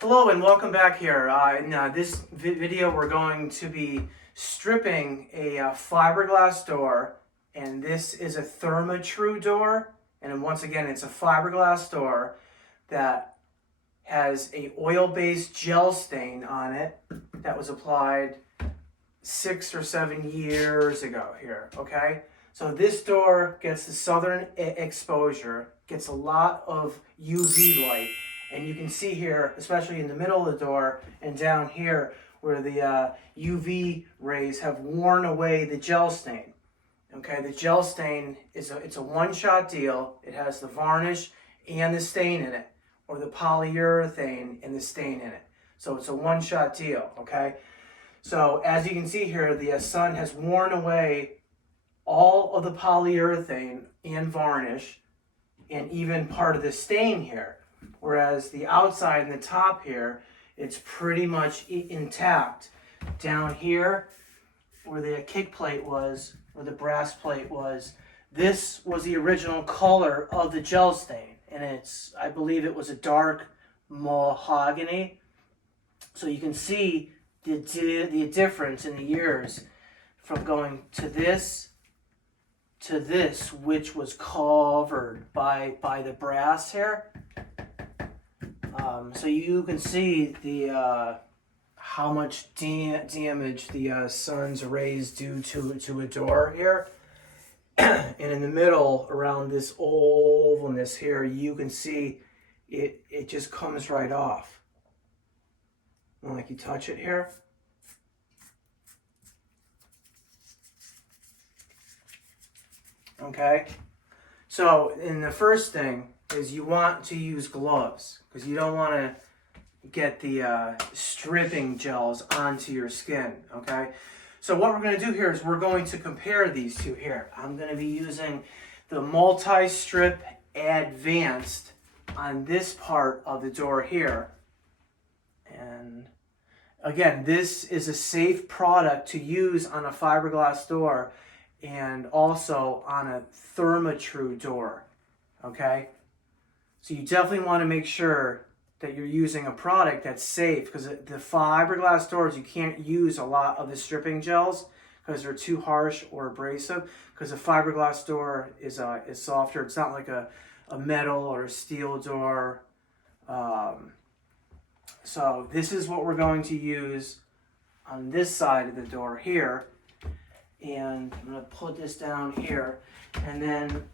Hello and welcome back here. In this video we're going to be stripping a fiberglass door, and this is a Therma Tru door, and once again it's a fiberglass door that has a oil-based gel stain on it that was applied 6 or 7 years ago here, okay? So this door gets the southern exposure, gets a lot of UV light. And you can see here, especially in the middle of the door and down here, where the UV rays have worn away the gel stain. Okay, the gel stain it's a one-shot deal. It has the varnish and the stain in it, or the polyurethane and the stain in it. So it's a one-shot deal. Okay, so as you can see here, the sun has worn away all of the polyurethane and varnish, and even part of the stain here. Whereas the outside and the top here, it's pretty much intact. Down here, where the kick plate was, or the brass plate was, this was the original color of the gel stain. And I believe it was a dark mahogany. So you can see the difference in the years from going to this, which was covered by the brass here. So you can see the how much damage the sun's rays do to a door here. And in the middle, around this ovalness here, you can see it just comes right off. Like you touch it here. Okay. So, in the first thing is you want to use gloves, because you don't want to get the stripping gels onto your skin, okay? So what we're going to do here is we're going to compare these two here. I'm going to be using the multi-strip advanced on this part of the door here. And again, this is a safe product to use on a fiberglass door and also on a Therma Tru door, okay? So you definitely want to make sure that you're using a product that's safe, because the fiberglass doors, you can't use a lot of the stripping gels because they're too harsh or abrasive, because a fiberglass door is softer. It's not like a metal or a steel door. So this is what we're going to use on this side of the door here. And I'm going to put this down here, and then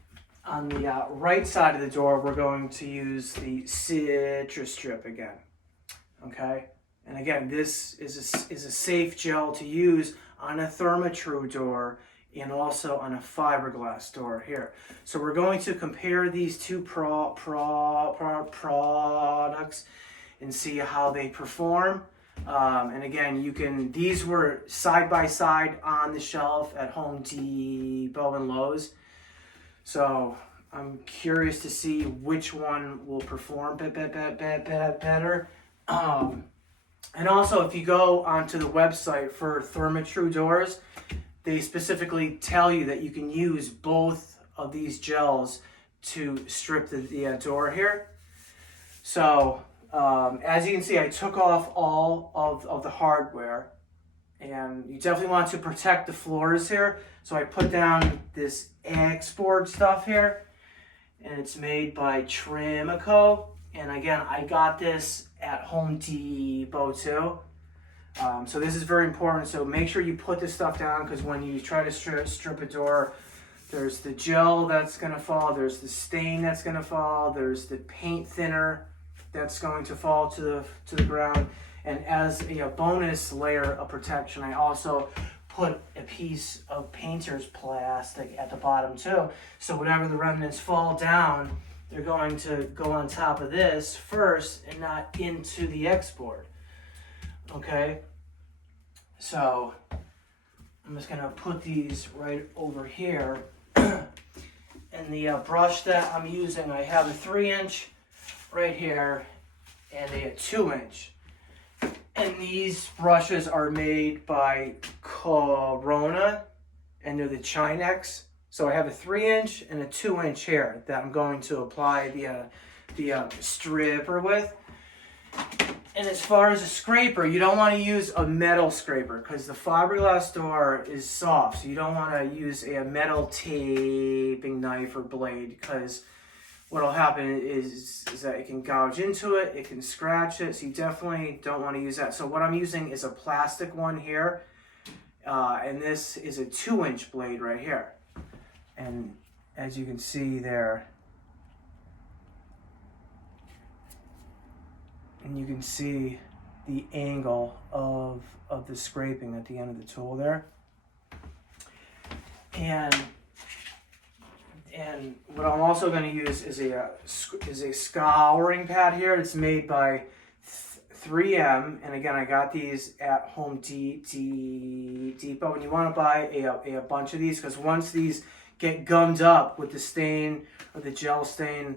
on the right side of the door, we're going to use the Citristrip again, okay? And again, this is a safe gel to use on a Therma Tru door and also on a fiberglass door here. So we're going to compare these two products and see how they perform. And again, these were side by side on the shelf at Home Depot and Lowe's. So I'm curious to see which one will perform better. And also, if you go onto the website for Therma Tru doors, they specifically tell you that you can use both of these gels to strip the door here. So as you can see, I took off all of the hardware. And you definitely want to protect the floors here. So I put down this X-Board stuff here. And it's made by Trimaco. And again, I got this at Home Depot too. So this is very important. So make sure you put this stuff down, because when you try to strip a door, there's the gel that's going to fall. There's the stain that's going to fall. There's the paint thinner that's going to fall to the ground. And as a bonus layer of protection, I also put a piece of painter's plastic at the bottom too. So whatever the remnants fall down, they're going to go on top of this first and not into the X-Board. Okay? So I'm just gonna put these right over here. And the brush that I'm using, I have a 3-inch right here and a 2-inch. And these brushes are made by Corona, and they're the Chinex. So I have a 3-inch and a 2-inch here that I'm going to apply the stripper with. And as far as a scraper, you don't want to use a metal scraper because the fiberglass door is soft. So you don't want to use a metal taping knife or blade because what'll happen is that it can gouge into it, it can scratch it. So you definitely don't want to use that. So what I'm using is a plastic one here. And this is a 2-inch blade right here. And as you can see there, and you can see the angle of the scraping at the end of the tool there. And what I'm also going to use is a scouring pad here. It's made by 3M, and again, I got these at Home Depot. And you want to buy a bunch of these because once these get gummed up with the stain or the gel stain,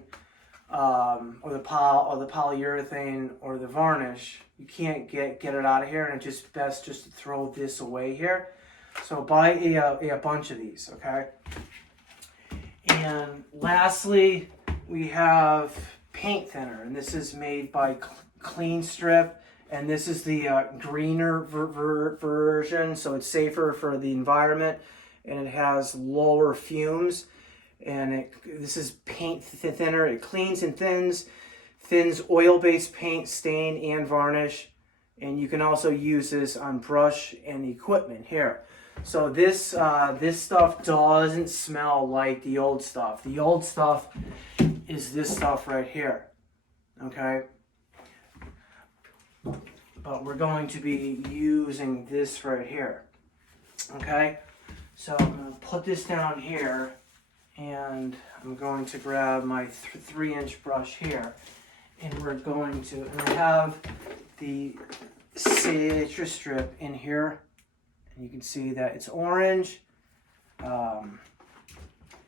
or the polyurethane or the varnish, you can't get it out of here, and it's just best just to throw this away here. So buy a bunch of these, okay? And lastly, we have paint thinner, and this is made by Clean Strip, and this is the greener version, so it's safer for the environment, and it has lower fumes. And this is paint thinner. It cleans and thins oil-based paint, stain, and varnish. And you can also use this on brush and equipment here. So this stuff doesn't smell like the old stuff. The old stuff is this stuff right here. Okay? But we're going to be using this right here. Okay? So I'm going to put this down here. And I'm going to grab my 3-inch brush here, and we're going to, and I have the Citristrip in here, and you can see that it's orange. And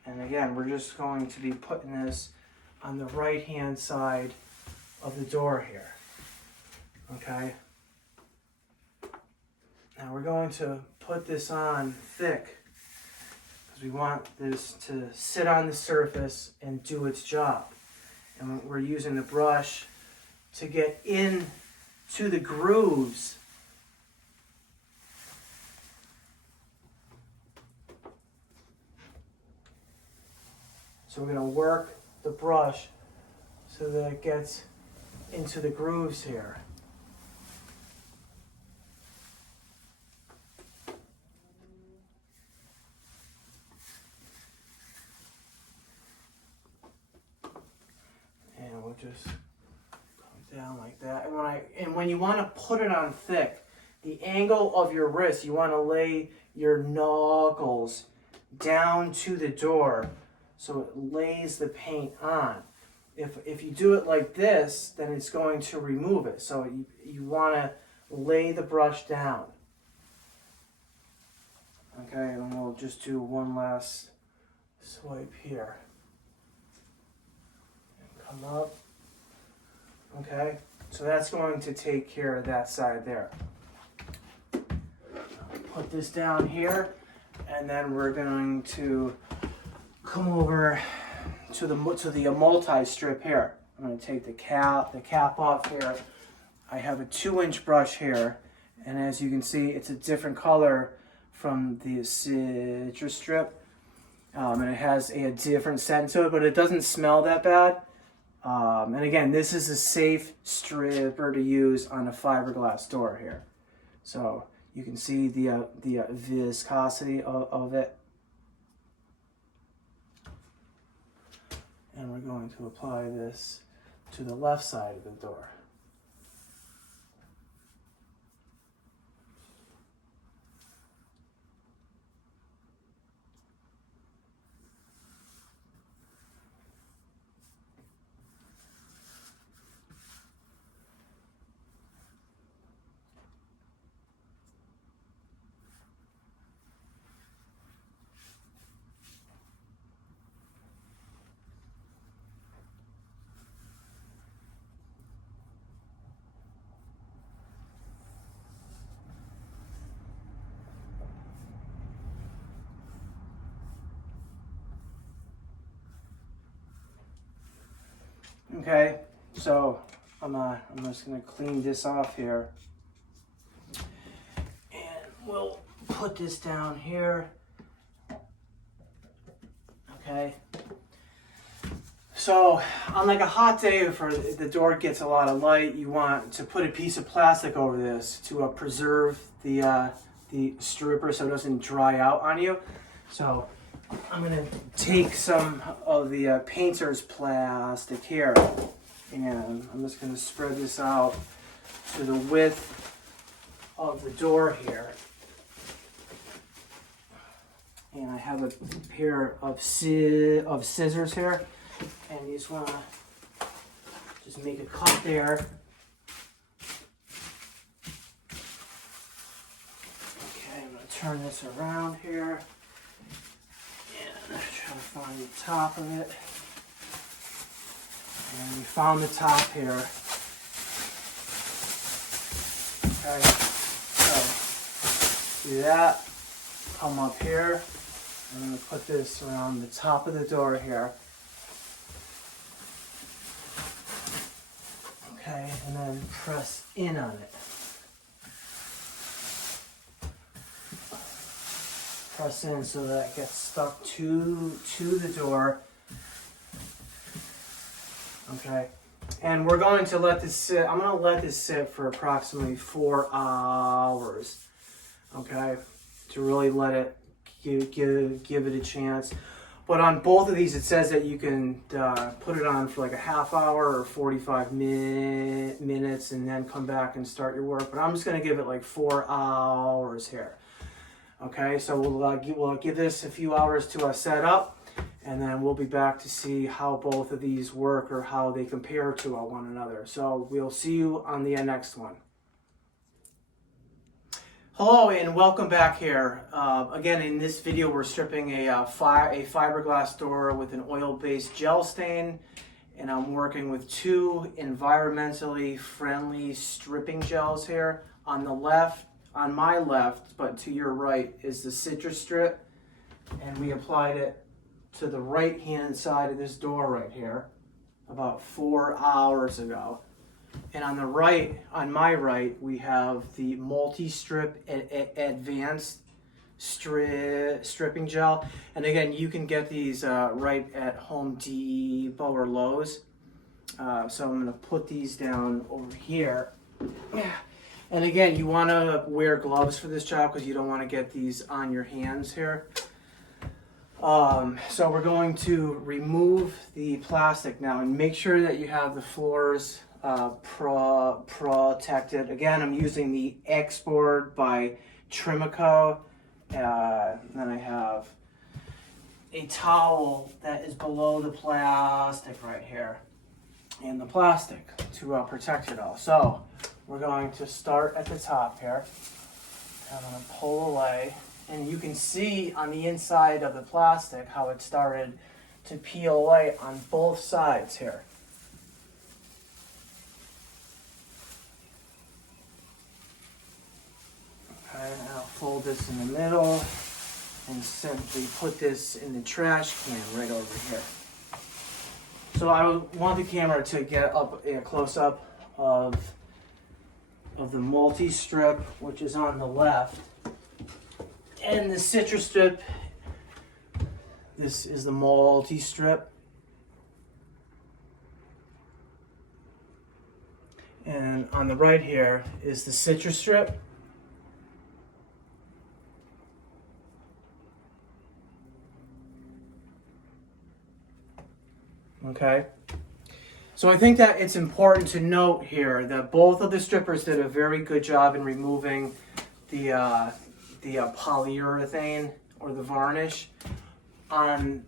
again, we're just going to be putting this on the right-hand side of the door here. Okay. Now we're going to put this on thick. We want this to sit on the surface and do its job. And we're using the brush to get in to the grooves. So we're going to work the brush so that it gets into the grooves here. Just come down like that. And when you want to put it on thick, the angle of your wrist, you want to lay your knuckles down to the door so it lays the paint on. If you do it like this, then it's going to remove it. So you want to lay the brush down. Okay, and we'll just do one last swipe here. And come up. Okay, so that's going to take care of that side there. Put this down here, and then we're going to come over to the multi-strip here. I'm going to take the cap off here. I have a 2-inch brush here, and as you can see, it's a different color from the Citristrip, and it has a different scent to it, but it doesn't smell that bad. And again, this is a safe stripper to use on a fiberglass door here. So you can see the viscosity of it. And we're going to apply this to the left side of the door. Okay, so I'm just gonna clean this off here, and we'll put this down here. Okay. So on like a hot day, if the door gets a lot of light, you want to put a piece of plastic over this to preserve the stripper so it doesn't dry out on you. So I'm gonna take some of the painter's plastic here, and I'm just gonna spread this out to the width of the door here. And I have a pair of scissors here, and you just want to just make a cut there. Okay, I'm going to turn this around here and try to find the top of it. And we found the top here. Okay, so do that. Come up here. I'm going to put this around the top of the door here. Okay, and then press in on it. Press in so that it gets stuck to the door. Okay, and we're going to let this sit. I'm going to let this sit for approximately 4 hours. Okay, to really let it give it a chance. But on both of these, it says that you can put it on for like a half hour or 45 minutes and then come back and start your work. But I'm just going to give it like 4 hours here. Okay, so we'll give this a few hours to set up, and then we'll be back to see how both of these work or how they compare to one another. So we'll see you on the next one. Hello and welcome back here. Again, in this video we're stripping a fiberglass door with an oil-based gel stain, and I'm working with 2 environmentally friendly stripping gels here. On the left, on my left, but to your right, is the Citristrip, and we applied it to the right hand side of this door right here about 4 hours ago. And on the right, on my right, we have the multi-strip advanced stripping gel. And again, you can get these right at Home Depot or Lowe's. So I'm going to put these down over here. And again, you want to wear gloves for this job because you don't want to get these on your hands here. So we're going to remove the plastic now and make sure that you have the floors protected. Again, I'm using the X-Board by Trimaco. Then I have a towel that is below the plastic right here, and the plastic to protect it all. So we're going to start at the top here. I'm going to pull away, and you can see on the inside of the plastic how it started to peel away on both sides here. Okay, and I'll fold this in the middle and simply put this in the trash can right over here. So I want the camera to get up a close-up of the multi-strip, which is on the left, and the Citristrip. This is the multi-strip, and on the right here is the Citristrip. Okay, so I think that it's important to note here that both of the strippers did a very good job in removing the polyurethane or the varnish. On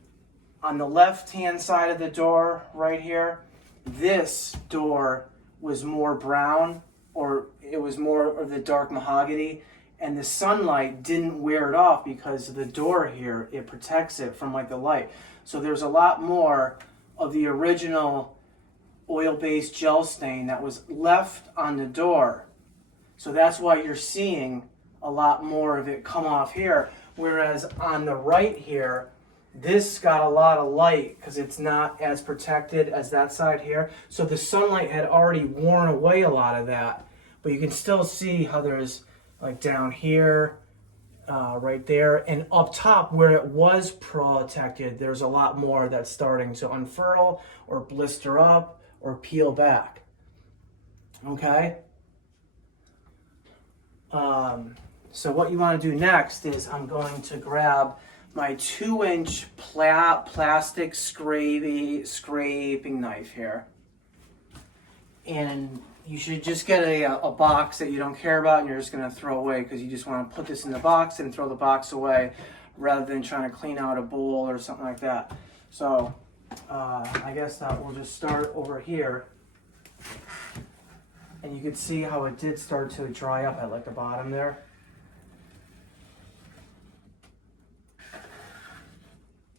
the left-hand side of the door right here, this door was more brown, or it was more of the dark mahogany, and the sunlight didn't wear it off because the door here, it protects it from like the light. So there's a lot more of the original oil-based gel stain that was left on the door. So that's why you're seeing a lot more of it come off here. Whereas on the right here, This got a lot of light because it's not as protected as that side here. So the sunlight had already worn away a lot of that. But you can still see how there's like down here, right there, and up top where it was protected, there's a lot more that's starting to unfurl or blister up or peel back. Okay? So what you want to do next is I'm going to grab my 2-inch plastic scraping knife here. And you should just get a box that you don't care about and you're just going to throw away, because you just want to put this in the box and throw the box away rather than trying to clean out a bowl or something like that. So I guess that we'll just start over here. And you can see how it did start to dry up at like the bottom there.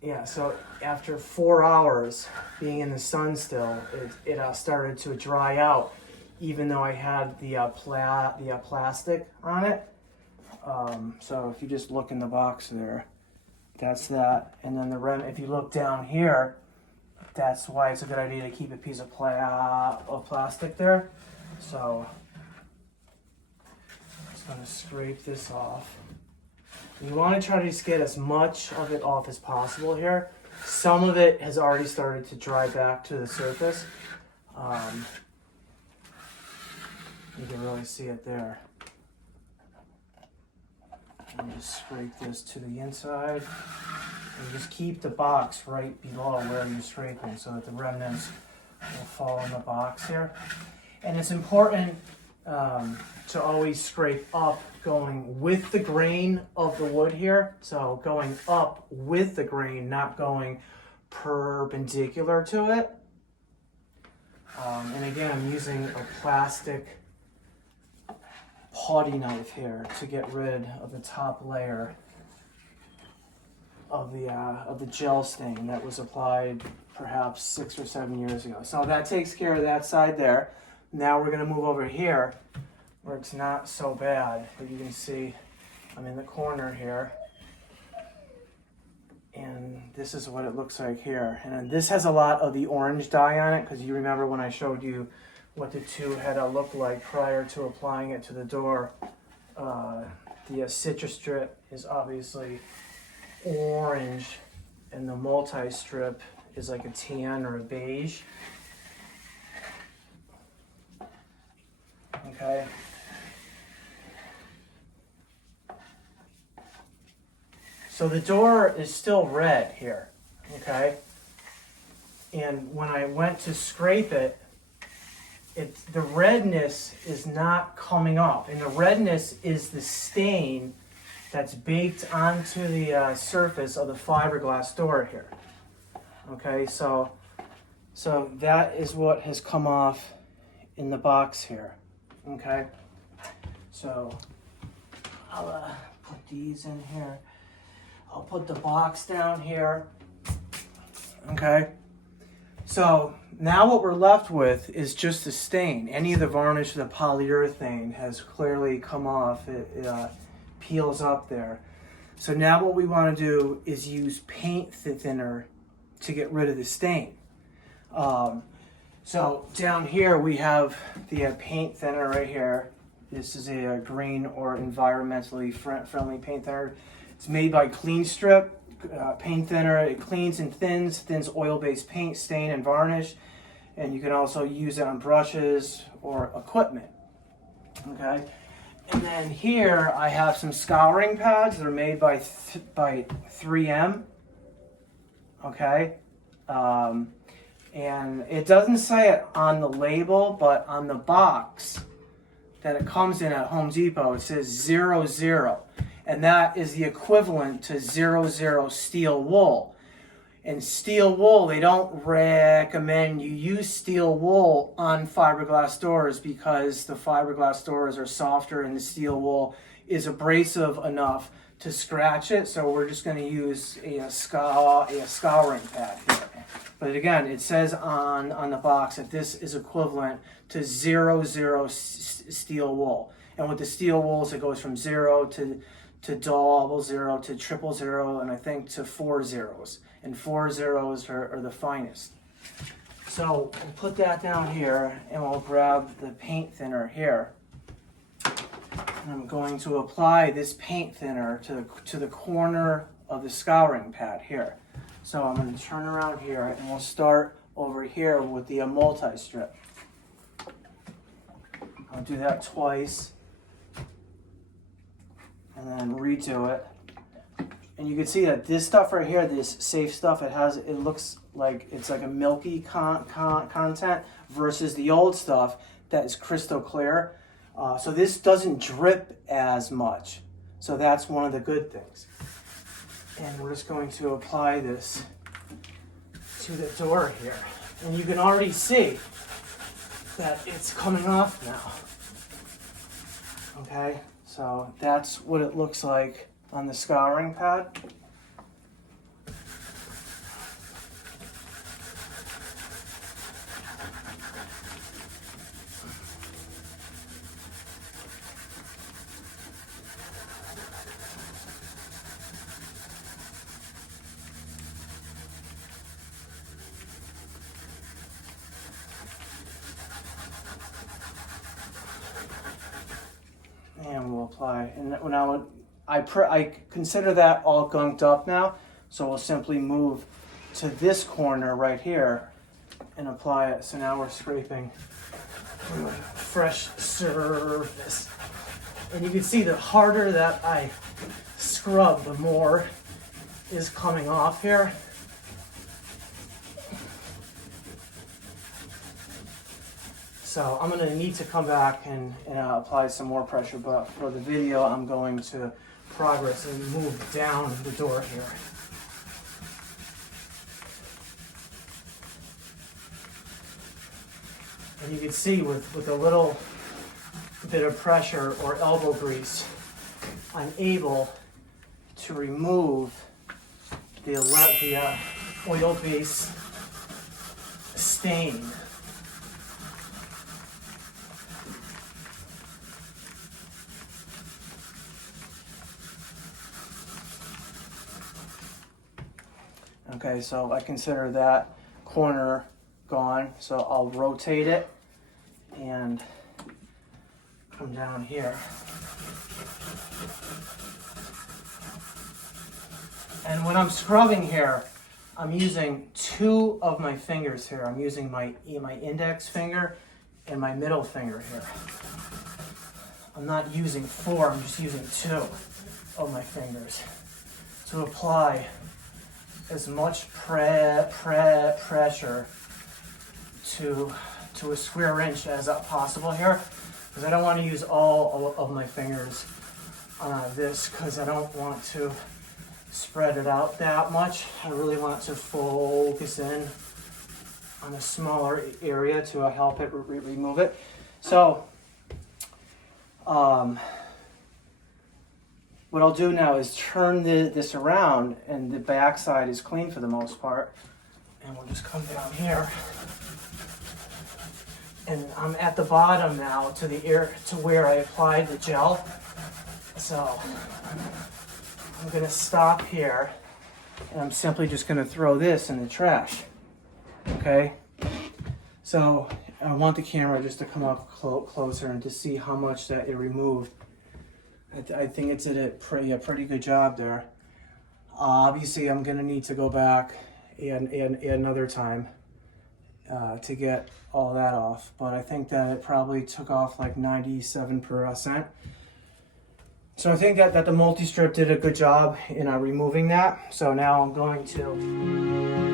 Yeah, so after 4 hours being in the sun still, it started to dry out, even though I had the plastic on it. So if you just look in the box there, that's that. And then if you look down here, that's why it's a good idea to keep a piece of plastic there. So I'm just going to scrape this off. You want to try to just get as much of it off as possible here. Some of it has already started to dry back to the surface. You can really see it there. And just scrape this to the inside. And just keep the box right below where you're scraping so that the remnants will fall in the box here. And it's important to always scrape up going with the grain of the wood here. So going up with the grain, not going perpendicular to it. And again, I'm using a plastic putty knife here to get rid of the top layer of the gel stain that was applied perhaps 6 or 7 years ago. So that takes care of that side there. Now we're going to move over here where it's not so bad. But you can see I'm in the corner here. And this is what it looks like here. And this has a lot of the orange dye on it, because you remember when I showed you what the two had looked like prior to applying it to the door. The Citristrip is obviously orange, and the multi-strip is like a tan or a beige. Okay. So the door is still red here, okay? And when I went to scrape it, the redness is not coming off. And the redness is the stain that's baked onto the surface of the fiberglass door here. Okay, so that is what has come off in the box here. Okay, so I'll put these in here. I'll put the box down here. Okay, so now what we're left with is just a stain. Any of the varnish, the polyurethane has clearly come off. It peels up there. So now what we want to do is use paint thinner to get rid of the stain. So down here we have the paint thinner right here. This is a green or environmentally friendly paint thinner. It's made by Citristrip paint thinner. It cleans and thins oil-based paint, stain, and varnish. And you can also use it on brushes or equipment. Okay. And then here I have some scouring pads that are made by 3M. Okay. And it doesn't say it on the label, but on the box that it comes in at Home Depot, it says 00. And that is the equivalent to 00 steel wool. And steel wool, they don't recommend you use steel wool on fiberglass doors because the fiberglass doors are softer and the steel wool is abrasive enough to scratch it. So we're just going to use a scouring pad here. But again, it says on the box that this is equivalent to 00 steel wool. And with the steel wools, it goes from 0 to to double zero to triple zero, and I think to 4 zeros. And 4 zeros are the finest. So we'll put that down here, and we'll grab the paint thinner here. And I'm going to apply this paint thinner to the corner of the scouring pad here. So I'm going to turn around here, and we'll start over here with the multi-strip. I'll do that twice, and then redo it. And you can see that this stuff right here, this safe stuff, it looks like it's like a milky content versus the old stuff that is crystal clear. So this doesn't drip as much. So that's one of the good things. And we're just going to apply this to the door here. And you can already see that it's coming off now. Okay, so that's what it looks like on the scouring pad. And we'll apply, and now I consider that all gunked up now, so we'll simply move to this corner right here and apply it. So now we're scraping a fresh surface. And you can see the harder that I scrub, the more is coming off here. So I'm going to need to come back and apply some more pressure, but for the video I'm going to progress and move down the door here. And you can see with a little bit of pressure or elbow grease, I'm able to remove the oil-based stain. Okay, so I consider that corner gone, so I'll rotate it and come down here. And when I'm scrubbing here, I'm using 2 of my fingers here. I'm using my index finger and my middle finger here. I'm not using 4, I'm just using 2 of my fingers to apply as much pressure to a square inch as possible here, because I don't want to use all of my fingers on this, because I don't want to spread it out that much. I really want to focus in on a smaller area to help it remove it. So what I'll do now is turn this around, and the back side is clean for the most part. And we'll just come down here. And I'm at the bottom now to where I applied the gel. So I'm gonna stop here, and I'm simply just gonna throw this in the trash. Okay? So I want the camera just to come up closer and to see how much that it removed. I think it did a pretty good job there. Obviously, I'm going to need to go back another time to get all that off, but I think that it probably took off like 97%. So I think that the multi-strip did a good job in removing that. So now I'm going to